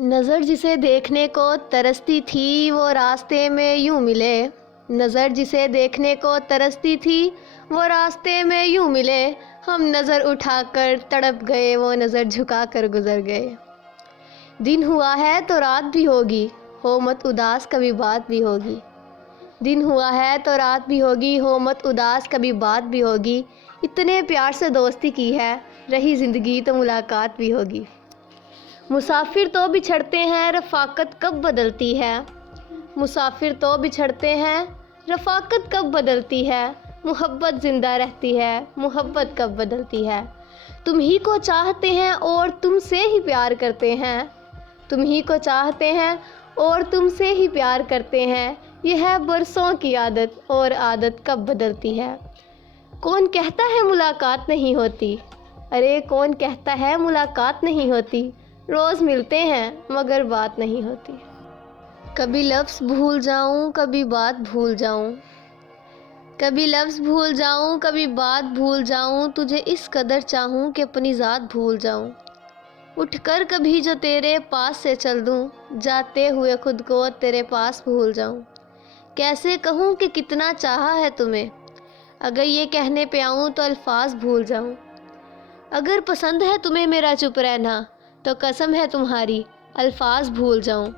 नज़र जिसे देखने को तरसती थी वो रास्ते में यूं मिले। नज़र जिसे देखने को तरसती थी वो रास्ते में यूं मिले। हम नज़र उठाकर तड़प गए, वो नज़र झुकाकर गुज़र गए। दिन हुआ है तो रात भी होगी, हो मत उदास कभी बात भी होगी। दिन हुआ है तो रात भी होगी, हो मत उदास कभी बात भी होगी। इतने प्यार से दोस्ती की है, रही ज़िंदगी तो मुलाकात भी होगी। मुसाफिर तो बिछड़ते हैं, रफ़ाकत कब बदलती है। मुसाफिर तो बिछड़ते हैं, रफ़ाकत कब बदलती है। मुहब्बत ज़िंदा रहती है, मुहब्बत कब बदलती है। तुम ही को चाहते हैं और तुमसे ही प्यार करते हैं। तुम ही को चाहते हैं और तुमसे ही प्यार करते हैं। यह है बरसों की आदत, और आदत कब बदलती है। कौन कहता है मुलाकात नहीं होती, अरे कौन कहता है मुलाकात नहीं होती। रोज़ मिलते हैं मगर बात नहीं होती। कभी लफ्ज़ भूल जाऊं, कभी बात भूल जाऊं। कभी लफ्ज़ भूल जाऊं, कभी बात भूल जाऊं। तुझे इस कदर चाहूं कि अपनी ज़ात भूल जाऊं। उठकर कभी जो तेरे पास से चल दूं, जाते हुए खुद को तेरे पास भूल जाऊं। कैसे कहूं कि कितना चाहा है तुम्हें, अगर ये कहने पे आऊं तो अल्फाज भूल जाऊं। अगर पसंद है तुम्हें मेरा चुप रहना, तो कसम है तुम्हारी अल्फाज भूल जाऊं।